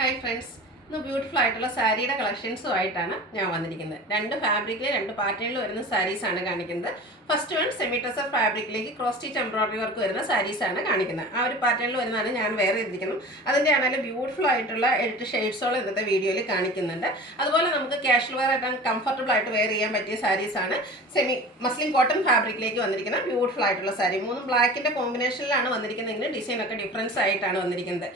Hi friends. Beautiful ആയിട്ടുള്ള സാരിയുടെ കളക്ഷൻസുമായിട്ടാണ് ഞാൻ വന്നിരിക്കുന്നത്. രണ്ട് ഫാബ്രിക്കിലെ രണ്ട് പാറ്റേണിൽ വരുന്ന സാരീസ് ആണ് കാണിക്കുന്നത്. ഫസ്റ്റ് വൺ സെമി ടസർ ഫാബ്രിക്കിലേക്ക് ക്രോസ് സ്റ്റിച്ച് എംബ്രോയിഡറി വർക്ക് വരുന്ന സാരീസ് ആണ് കാണിക്കുന്നത്. ആ ഒരു പാറ്റേണിൽ വരുന്നതാണ് ഞാൻ വേറെ ചെയ്തിരിക്കുന്നത്. അതിൻ്റെ ആണെങ്കിലും ബ്യൂട്ടിഫുൾ ആയിട്ടുള്ള 8 ഷെയ്ഡ്സോളം ഇന്നത്തെ വീഡിയോയിൽ കാണിക്കുന്നുണ്ട്. അതുപോലെ നമുക്ക് കാഷ്വൽ വെയർ ആയിട്ട് കംഫർട്ടബിൾ ആയിട്ട് വെയർ ചെയ്യാൻ പറ്റിയ സാരീസ് ആണ് സെമി മസ്ലിൻ കോട്ടൺ ഫാബ്രിക്കിലേക്ക് വന്നിരിക്കുന്ന ബ്യൂട്ടിഫുൾ ആയിട്ടുള്ള സാരി. മൂന്നും ബ്ലാക്കിൻ്റെ കോമ്പിനേഷനിലാണ് വന്നിരിക്കുന്നതെങ്കിലും ഡിസൈനൊക്കെ ഡിഫറൻസ് ആയിട്ടാണ് വന്നിരിക്കുന്നത്.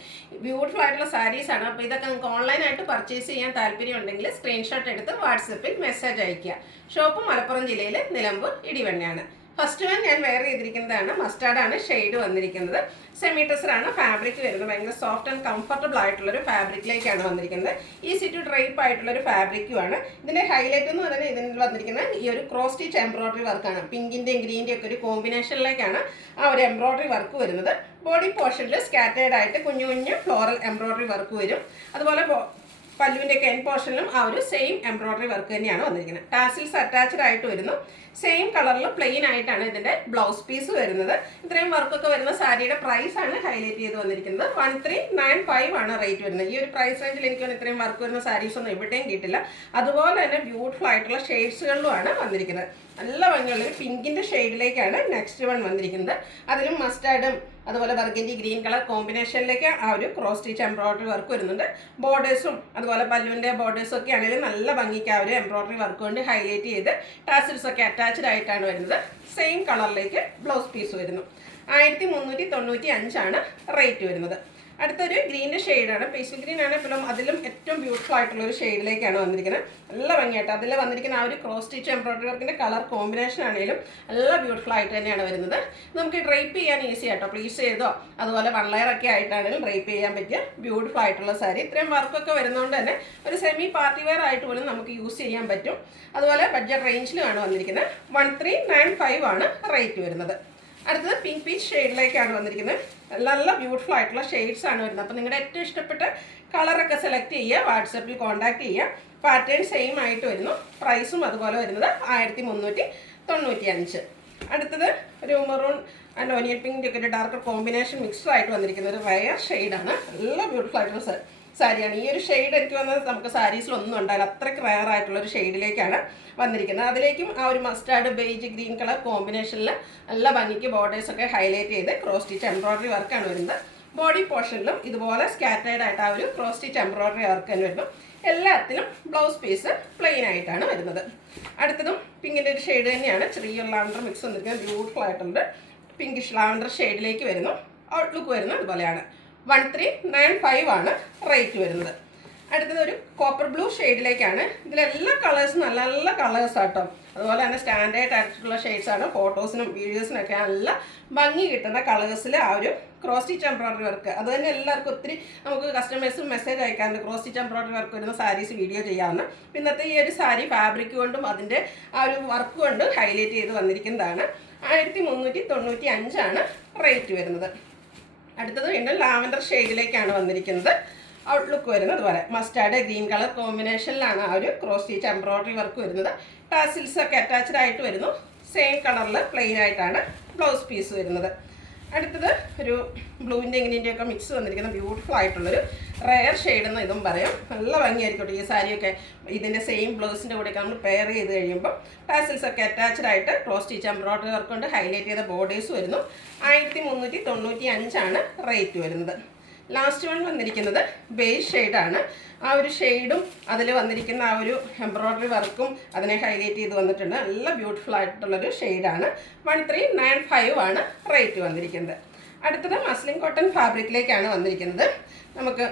ബ്യൂട്ടിഫുൾ ആയിട്ടുള്ള സാരീസ് ആണ്. അപ്പോൾ ഇതൊക്കെ നിങ്ങൾക്ക് ഓൺലൈൻ പർച്ചേസ് ചെയ്യാൻ താല്പര്യമുണ്ടെങ്കിൽ സ്ക്രീൻഷോട്ട് എടുത്ത് വാട്സപ്പിൽ മെസ്സേജ് അയയ്ക്കുക. ഷോപ്പ് മലപ്പുറം ജില്ലയിലെ നിലമ്പൂർ ഇടിവണ്ണയാണ്. ഫസ്റ്റ് വൺ ഞാൻ വെയർ ചെയ്തിരിക്കുന്നതാണ്. മസ്റ്റാർഡാണ് ഷെയ്ഡ് വന്നിരിക്കുന്നത്. സെമി ടസറാണ് ഫാബ്രിക് വരുന്നത്. ഭയങ്കര സോഫ്റ്റ് ആൻഡ് കംഫർട്ടബിൾ ആയിട്ടുള്ളൊരു ഫാബ്രിക്കിലേക്കാണ് വന്നിരിക്കുന്നത്. ഈസി ടു ഡ്രൈപ്പ് ആയിട്ടുള്ളൊരു ഫാബ്രിക്കുമാണ്. ഇതിൻ്റെ ഹൈലൈറ്റ് എന്ന് പറയുന്നത് ഇതിൽ വന്നിരിക്കുന്ന ഈ ഒരു ക്രോസ് സ്റ്റിച്ച് എംബ്രോയിഡറി വർക്കാണ്. പിങ്കിൻ്റെയും ഗ്രീൻ്റെയും ഒക്കെ ഒരു കോമ്പിനേഷനിലേക്കാണ് ആ ഒരു എംബ്രോയിഡറി വർക്ക് വരുന്നത്. ബോഡി പോർഷനിൽ സ്കാറ്റേർഡ് ആയിട്ട് കുഞ്ഞു കുഞ്ഞു ഫ്ലോറൽ എംബ്രോയിഡറി വർക്ക് വരും. അതുപോലെ പല്ലുവിൻ്റെ ഒക്കെ എൻ പോർഷനിലും ആ ഒരു സെയിം എംബ്രോയിഡറി വർക്ക് തന്നെയാണ് വന്നിരിക്കുന്നത്. ടാസിൽസ് അറ്റാച്ച്ഡ് ആയിട്ട് വരുന്നു. സെയിം കളറിൽ പ്ലെയിൻ ആയിട്ടാണ് ഇതിൻ്റെ ബ്ലൗസ് പീസ് വരുന്നത്. ഇത്രയും വർക്കൊക്കെ വരുന്ന സാരിയുടെ പ്രൈസ് ആണ് ഹൈലൈറ്റ് ചെയ്ത് വന്നിരിക്കുന്നത്. 1395 ആണ് റേറ്റ് വരുന്നത്. ഈ ഒരു പ്രൈസ് റേഞ്ചിൽ എനിക്ക് ഇത്രയും വർക്ക് വരുന്ന സാരീസ് ഒന്നും എവിടെയും കിട്ടില്ല. അതുപോലെ തന്നെ ബ്യൂട്ടിഫുൾ ആയിട്ടുള്ള ഷെയ്ഡ്സുകളിലുമാണ് വന്നിരിക്കുന്നത്. നല്ല ഭംഗിയുള്ള ഒരു പിങ്കിൻ്റെ ഷെയ്ഡിലേക്കാണ് നെക്സ്റ്റ് വൺ വന്നിരിക്കുന്നത്. അതിലും മസ്റ്റാർഡും അതുപോലെ ബർഗൻഡി ഗ്രീൻ കളർ കോമ്പിനേഷനിലേക്ക് ആ ഒരു ക്രോസ് സ്റ്റിച്ച് എംബ്രോയിഡറി വർക്ക് വരുന്നുണ്ട്. ബോർഡേഴ്സും അതുപോലെ പല്ലുവിൻ്റെ ബോർഡേഴ്സും ഒക്കെ ആണെങ്കിലും നല്ല ഭംഗിക്ക് ആ ഒരു എംബ്രോയിഡറി വർക്ക് കൊണ്ട് ഹൈലൈറ്റ് ചെയ്ത് ടാസിൽസ് ഒക്കെ അറ്റാച്ച്ഡ് ആയിട്ടാണ് വരുന്നത്. സെയിം കളറിലേക്ക് ബ്ലൗസ് പീസ് വരുന്നു. 1395 ആണ് റേറ്റ് വരുന്നത്. അടുത്തൊരു ഗ്രീൻ്റെ ഷെയ്ഡാണ്. പേസ്റ്റൽ ഗ്രീൻ ആണ്. ഇപ്പോഴും അതിലും ഏറ്റവും ബ്യൂട്ടിഫുൾ ആയിട്ടുള്ള ഒരു ഷെയ്ഡിലേക്കാണ് വന്നിരിക്കുന്നത്. നല്ല ഭംഗിയായിട്ട് അതിൽ വന്നിരിക്കുന്ന ആ ഒരു ക്രോസ് സ്റ്റിച്ച് എംബ്രോയിഡറി വർക്കിൻ്റെ കളർ കോമ്പിനേഷൻ ആണെങ്കിലും നല്ല ബ്യൂട്ടിഫുൾ ആയിട്ട് തന്നെയാണ് വരുന്നത്. നമുക്ക് ഡ്രൈപ്പ് ചെയ്യാൻ ഈസി ആയിട്ടോ. പ്ലീസ് ചെയ്തോ അതുപോലെ വൺ ലെയർ ഒക്കെ ആയിട്ടാണെങ്കിലും ഡ്രൈപ്പ് ചെയ്യാൻ പറ്റിയ ബ്യൂട്ടിഫുൾ ആയിട്ടുള്ള സാരി. ഇത്രയും വർക്കൊക്കെ വരുന്നതുകൊണ്ട് തന്നെ ഒരു സെമി പാർട്ടി വെയർ ആയിട്ട് പോലും നമുക്ക് യൂസ് ചെയ്യാൻ പറ്റും. അതുപോലെ ബഡ്ജറ്റ് റേഞ്ചിലുമാണ് വന്നിരിക്കുന്നത്. 1395 ആണ് റേറ്റ് വരുന്നത്. അടുത്തത് പിങ്ക് പീച്ച് ഷെയ്ഡിലേക്കാണ് വന്നിരിക്കുന്നത്. നല്ല ബ്യൂട്ടിഫുൾ ആയിട്ടുള്ള ഷെയ്ഡ്സ് ആണ് വരുന്നത്. അപ്പോൾ നിങ്ങളുടെ ഏറ്റവും ഇഷ്ടപ്പെട്ട കളറൊക്കെ സെലക്ട് ചെയ്യുക. വാട്സപ്പിൽ കോൺടാക്ട് ചെയ്യുക. പാറ്റേൺ സെയിം ആയിട്ട് വരുന്നു. പ്രൈസും അതുപോലെ വരുന്നത് 1395. അടുത്തത് ഒരു മെറൂൺ ആൻഡ് ഓനിയൻ പിങ്കിൻ്റെ ഒക്കെ ഒരു ഡാർക്ക് കോമ്പിനേഷൻ മിക്സ്ഡ് ആയിട്ട് വന്നിരിക്കുന്ന ഒരു റയർ ഷെയ്ഡാണ്. നല്ല ബ്യൂട്ടിഫുൾ ആയിട്ടുള്ള സാരിയാണ്. ഈ ഒരു ഷെയ്ഡ് എനിക്ക് വന്നത് നമുക്ക് സാരീസിലൊന്നും ഉണ്ടാവില്ല. അത്രയ്ക്ക് റയർ ആയിട്ടുള്ളൊരു ഷെയ്ഡിലേക്കാണ് വന്നിരിക്കുന്നത്. അതിലേക്കും ആ ഒരു മസ്റ്റാർഡ് ബേജ് ഗ്രീൻ കളർ കോമ്പിനേഷനിൽ നല്ല ഭംഗിക്ക് ബോർഡേഴ്സൊക്കെ ഹൈലൈറ്റ് ചെയ്ത് ക്രോസ് സ്റ്റിച്ച് എംബ്രോയിഡറി വർക്കാണ് വരുന്നത്. ബോഡി പോർഷനിലും ഇതുപോലെ സ്കാറ്റേർഡ് ആയിട്ട് ആ ഒരു ക്രോസ് സ്റ്റിച്ച് എംബ്രോയിഡറി വർക്ക് തന്നെ വരുന്നു. എല്ലാത്തിലും ബ്ലൗസ് പീസ് പ്ലെയിൻ ആയിട്ടാണ് വരുന്നത്. അടുത്തതും പിങ്കിൻ്റെ ഒരു ഷെയ്ഡ് തന്നെയാണ്. ചെറിയ ലാവൻഡർ മിക്സ് വന്നിരിക്കുന്നത്. ബ്യൂട്ടിഫുൾ ആയിട്ടുണ്ട്. പിങ്കിഷ് ലാവൻഡർ ഷെയ്ഡിലേക്ക് വരുന്നു. ഔട്ട്ലുക്ക് വരുന്നത് അതുപോലെയാണ്. 1395 ആണ് റേറ്റ് വരുന്നത്. അടുത്തത് ഒരു കോപ്പർ ബ്ലൂ ഷെയ്ഡിലേക്കാണ്. ഇതിലെല്ലാ കളേഴ്സും നല്ല നല്ല കളേഴ്സ് ആട്ടോ. അതുപോലെ തന്നെ സ്റ്റാൻഡേർഡ് ആയിട്ടുള്ള ഷെയ്ഡ്സാണ്. ഫോട്ടോസിനും വീഡിയോസിനൊക്കെ നല്ല ഭംഗി കിട്ടുന്ന കളേഴ്സിൽ ആ ഒരു ക്രോസ് സ്റ്റിച്ച് എംബ്രോയിഡറി വർക്ക്. അത് തന്നെ എല്ലാവർക്കും ഒത്തിരി നമുക്ക് കസ്റ്റമേഴ്സും മെസ്സേജ് അയക്കാറുണ്ട്. ക്രോസ് സ്റ്റിച്ച് എംബ്രോയിഡറി വർക്ക് വരുന്ന സാരീസ് വീഡിയോ ചെയ്യാവുന്ന. ഇന്നത്തെ ഈ ഒരു സാരി ഫാബ്രിക് കൊണ്ടും അതിൻ്റെ ആ ഒരു വർക്ക് കൊണ്ട് ഹൈലൈറ്റ് ചെയ്ത് വന്നിരിക്കുന്നതാണ്. 1395 ആണ് റേറ്റ് വരുന്നത്. അടുത്തത് വീണ്ടും ലാവൻഡർ ഷെയ്ഡിലേക്കാണ് വന്നിരിക്കുന്നത്. ഔട്ട്ലുക്ക് വരുന്നത് അതുപോലെ മസ്റ്റാർഡ് ഗ്രീൻ കളർ കോമ്പിനേഷനിലാണ് ആ ഒരു ക്രോസ് സ്റ്റിച്ച് എംബ്രോയിഡറി വർക്ക് വരുന്നത്. ടാസിൽസ് ഒക്കെ അറ്റാച്ച്ഡ് ആയിട്ട് വരുന്നു. സെയിം കളറിൽ പ്ലെയിൻ ആയിട്ടാണ് ബ്ലൗസ് പീസ് വരുന്നത്. അടുത്തത് ഒരു ബ്ലൂവിൻ്റെ ഗ്രീൻ്റെ ഒക്കെ മിക്സ് വന്നിരിക്കുന്ന ബ്യൂട്ടിഫുൾ ആയിട്ടുള്ളൊരു റെയർ ഷെയ്ഡ് എന്ന് ഇതും പറയാം. നല്ല ഭംഗിയായിരിക്കട്ടെ ഈ സാരിയൊക്കെ. ഇതിൻ്റെ സെയിം ബ്ലൗസിൻ്റെ കൂടെയൊക്കെ നമ്മൾ പെയർ ചെയ്ത് കഴിയുമ്പോൾ ടാസിൽസ് ഒക്കെ അറ്റാച്ച്ഡ് ആയിട്ട് ക്രോസ് സ്റ്റിച്ച് എംബ്രോയിഡറി വർക്ക് കൊണ്ട് ഹൈലൈറ്റ് ചെയ്ത ബോർഡേഴ്സ് വരുന്നു. 1395 ആണ് റേറ്റ് വരുന്നത്. ലാസ്റ്റ് വൺ വന്നിരിക്കുന്നത് ബേജ് ഷെയ്ഡാണ്. ആ ഒരു ഷെയ്ഡും അതിൽ വന്നിരിക്കുന്ന ആ ഒരു എംബ്രോയിഡറി വർക്കും അതിനെ ഹൈലൈറ്റ് ചെയ്ത് വന്നിട്ടുണ്ട്. നല്ല ബ്യൂട്ടിഫുൾ ആയിട്ടുള്ളൊരു ഷെയ്ഡാണ്. 1395 ആണ് റേറ്റ് വന്നിരിക്കുന്നത്. അടുത്തത് മസ്ലിൻ കോട്ടൺ ഫാബ്രിക്കിലേക്കാണ് വന്നിരിക്കുന്നത്. നമുക്ക്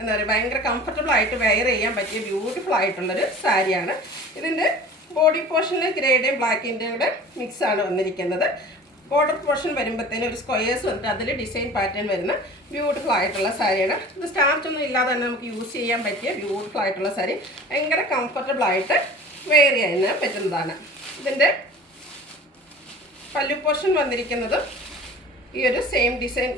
എന്താ പറയുക ഭയങ്കര കംഫർട്ടബിൾ ആയിട്ട് വെയർ ചെയ്യാൻ പറ്റിയ ബ്യൂട്ടിഫുൾ ആയിട്ടുള്ളൊരു സാരിയാണ്. ഇതിൻ്റെ ബോഡി പോർഷനിൽ ഗ്രേയുടെയും ബ്ലാക്കിൻ്റെയും കൂടെ മിക്സാണ് വന്നിരിക്കുന്നത്. ബോർഡർ പോർഷൻ വരുമ്പോഴത്തേനും ഒരു സ്ക്വയേഴ്സ് വന്നിട്ട് അതിൽ ഡിസൈൻ പാറ്റേൺ വരുന്ന ബ്യൂട്ടിഫുൾ ആയിട്ടുള്ള സാരിയാണ്. ഇത് സ്റ്റാർച്ച് ഒന്നും ഇല്ലാതെ തന്നെ നമുക്ക് യൂസ് ചെയ്യാൻ പറ്റിയ ബ്യൂട്ടിഫുൾ ആയിട്ടുള്ള സാരി. ഭയങ്കര കംഫർട്ടബിൾ ആയിട്ട് വെയർ ചെയ്യാൻ പറ്റുന്നതാണ്. ഇതിൻ്റെ പല്ലു പോർഷൻ വന്നിരിക്കുന്നത് ഈ ഒരു സെയിം ഡിസൈൻ.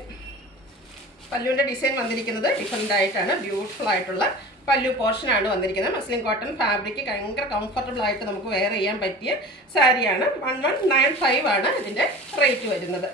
പല്ലുവിൻ്റെ ഡിസൈൻ വന്നിരിക്കുന്നത് ഡിഫറെൻ്റ് ആയിട്ടാണ്. ബ്യൂട്ടിഫുൾ ആയിട്ടുള്ള പല്ലു പോർഷനാണ് വന്നിരിക്കുന്നത്. മസ്ലിൻ കോട്ടൺ ഫാബ്രിക് ഭയങ്കര കംഫർട്ടബിൾ ആയിട്ട് നമുക്ക് വെയർ ചെയ്യാൻ പറ്റിയ സാരിയാണ്. 1195 ആണ് ഇതിൻ്റെ റേറ്റ് വരുന്നത്.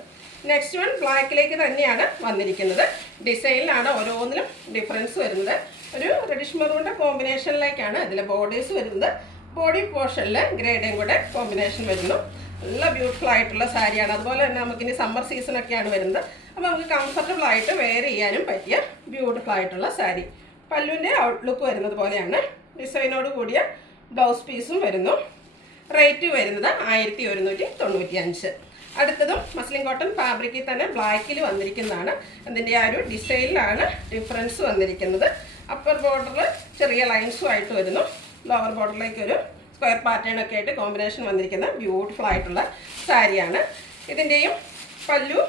നെക്സ്റ്റ് വൺ ബ്ലാക്കിലേക്ക് തന്നെയാണ് വന്നിരിക്കുന്നത്. ഡിസൈനിലാണ് ഓരോന്നിലും ഡിഫറൻസ് വരുന്നത്. ഒരു റെഡിഷ് മെറൂണിൻ്റെ കോമ്പിനേഷനിലേക്കാണ് ഇതിൽ ബോർഡേഴ്സ് വരുന്നത്. ബോഡി പോർഷനിൽ ഗ്രേഡും കൂടെ കോമ്പിനേഷൻ വരുന്നു. നല്ല ബ്യൂട്ടിഫുൾ ആയിട്ടുള്ള സാരിയാണ്. അതുപോലെ തന്നെ നമുക്കിനി സമ്മർ സീസണൊക്കെയാണ് വരുന്നത്. അപ്പോൾ നമുക്ക് കംഫർട്ടബിൾ ആയിട്ട് വെയർ ചെയ്യാനും പറ്റിയ ബ്യൂട്ടിഫുൾ ആയിട്ടുള്ള സാരി. പല്ലുവിൻ്റെ ഔട്ട്ലുക്ക് വരുന്നത് പോലെയാണ്. ഡിസൈനോട് കൂടിയ ബ്ലൗസ് പീസും വരുന്നു. റേറ്റ് വരുന്നത് 1195. അടുത്തതും മസ്ലിൻ കോട്ടൺ ഫാബ്രിക്കിൽ തന്നെ ബ്ലാക്കിൽ വന്നിരിക്കുന്നതാണ്. അതിൻ്റെ ആ ഒരു ഡിസൈനിലാണ് ഡിഫറൻസ് വന്നിരിക്കുന്നത്. അപ്പർ ബോർഡറിൽ ചെറിയ ലൈൻസുമായിട്ട് വരുന്നു. ലോവർ ബോർഡറിലേക്ക് ഒരു സ്ക്വയർ പാറ്റേൺ ഒക്കെ ആയിട്ട് കോമ്പിനേഷൻ വന്നിരിക്കുന്ന ബ്യൂട്ടിഫുൾ ആയിട്ടുള്ള സാരിയാണ്. ഇതിൻ്റെയും പല്ലു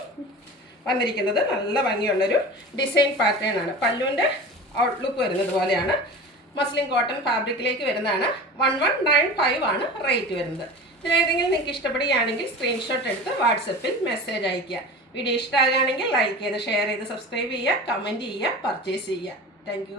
വന്നിരിക്കുന്നത് നല്ല ഭംഗിയുള്ളൊരു ഡിസൈൻ പാറ്റേൺ ആണ്. പല്ലുവിൻ്റെ ഔട്ട്ലുക്ക് വരുന്നത് പോലെയാണ്. മസ്ലിൻ കോട്ടൺ ഫാബ്രിക്കിലേക്ക് വരുന്നതാണ്. 1195 ആണ് റേറ്റ് വരുന്നത്. ഇതിലേതെങ്കിലും നിങ്ങൾക്ക് ഇഷ്ടപ്പെടുകയാണെങ്കിൽ സ്ക്രീൻഷോട്ട് എടുത്ത് വാട്സപ്പിൽ മെസ്സേജ് അയയ്ക്കുക. വീഡിയോ ഇഷ്ടമാകുകയാണെങ്കിൽ ലൈക്ക് ചെയ്ത് ഷെയർ ചെയ്ത് സബ്സ്ക്രൈബ് ചെയ്യുക, കമൻറ്റ് ചെയ്യുക, പർച്ചേസ് ചെയ്യുക. താങ്ക്